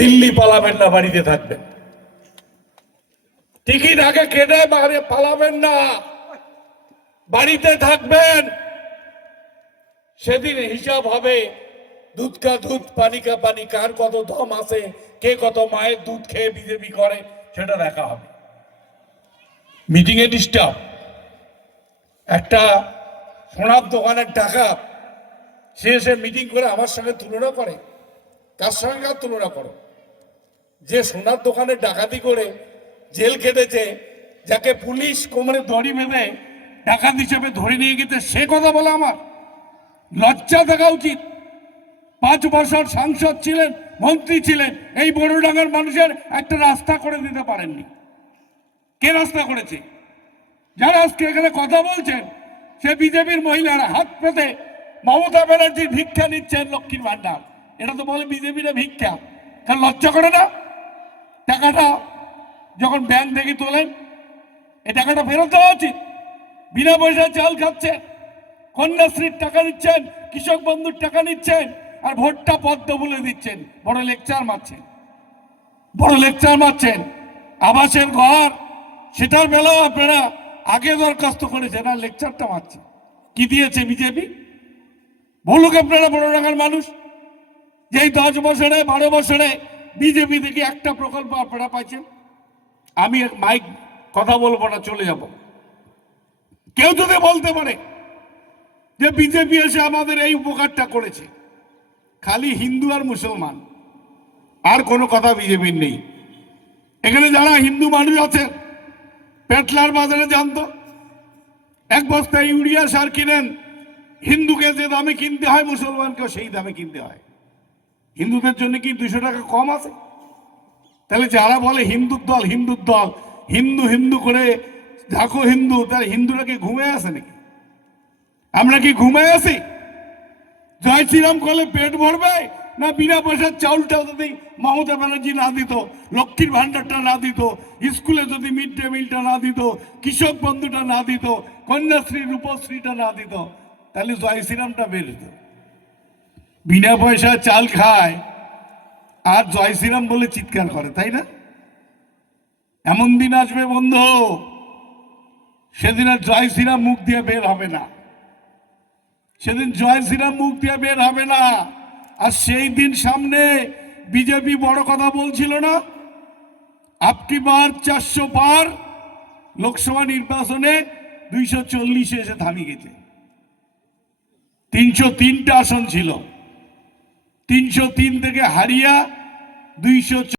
দিল্লি পালাবেন না, বাড়িতে থাকবেন। টিকিট আগে কেটে বাইরে পালাবেন না, বাড়িতে থাকবেন। সেদিন হিসাব হবে, দুধ কা দুধ পানি কা পানি, কার কত দম আছে, কে কত মায়ের দুধ খেয়ে বিজেপি করে সেটা দেখা হবে। মিটিং এ ডিস্টার্ব, একটা সোনার দোকানের টাকা সে এসে মিটিং করে আমার সঙ্গে তুলনা করে। কার সঙ্গে কার তুলনা করো? যে সোনার দোকানে ডাকাতি করে জেল খেটেছে, যাকে পুলিশ কোমরে দড়ি বেঁধে ডাকাত হিসেবে ধরে নিয়ে গেছে, সে কথা বলে আমার লজ্জা থাকা উচিত। 5 বছর সাংসদ ছিলেন, মন্ত্রী ছিলেন, এই বড়ডাঙ্গার মানুষের একটা রাস্তা করে দিতে পারেননি। কে রাস্তা করেছে? যারা আজকে এখানে কথা বলছেন সে বিজেপির মহিলারা হাত পেতে মমতা ব্যানার্জির ভিক্ষা নিচ্ছেন, লক্ষ্মীর ভান্ডার। এটা তো বলে বিজেপির ভিক্ষা। কারণ লজ্জা করে না? টাকাটা যখন ব্যাংক থেকে তোলেন, এই টাকাটা ফেরত দেওয়া উচিত। বিনা পয়সায় চাল খাচ্ছেন, কন্যাশ্রীর টাকা নিচ্ছেন, কৃষক বন্ধুর টাকা নিচ্ছেন, আর ভোটটা পদ্ম বলে দিচ্ছেন। বড় লেকচার মারছেন, বড় লেকচার মারছেন। আবাসের ঘর, সেটার বেলাও আপনারা আগে দরখাস্ত করেছেন, আর লেকচারটা মারছে। কি দিয়েছে বিজেপি? বলুক আপনারা বড়ডাঙ্গার মানুষ, যে 10 বছরে 12 বছরে বিজেপি থেকে একটা প্রকল্প আপনারা পাইছেন? আমি মাইক কথা বলবো না, চলে যাব। কেউ যদি বলতে পারে যে বিজেপি এসে আমাদের এই উপকারটা করেছে, খালি হিন্দু আর মুসলমান, আর কোনো কথা বিজেপির নেই। এখানে যারা হিন্দু মানুষ আছেন, পেটলার বাজারে জানতো, এক বস্তা ইউরিয়া সার কিনেন, হিন্দুকে যে দামে কিনতে হয় মুসলমানকেও সেই দামে কিনতে হয়। হিন্দুদের জন্য কি 200 টাকা কম আছে? তাহলে যারা বলে হিন্দুর দল, হিন্দুর দল, হিন্দু হিন্দু করে দেখো হিন্দু, তার হিন্দুরা কি ঘুমে আছে নাকি? আমরা কি ঘুমে আছি? জয় শ্রীরাম করলে পেট ভরবে না? বিনা পয়সার চাউলটা যদি মমতা ব্যানার্জি না দিত, লক্ষ্মীর ভান্ডারটা না দিত, স্কুলে যদি মিড ডে মিলটা না দিত, কৃষক বন্ধুটা না দিত, কন্যাশ্রী রূপশ্রীটা না দিত, তাহলে জয় শ্রীরামটা বের হতো। বিনা পয়সা চাল খায় আর জয় শ্রীরাম বলে চিৎকার করে, তাই না? এমন দিন আসবে বন্ধু, সেদিন আর জয় শ্রীরাম মুখ দিয়ে বের হবে না। সেদিন জয় শ্রীরাম মুখ দিয়ে বের হবে না। আর সেই দিন সামনে বিজেপি বড় কথা বলছিল না, আপকি বার 400 পার, লোকসভা নির্বাচনে 240 এসে থামি গেছে। 303টা আসন ছিল, 303 থেকে হারিয়ে 240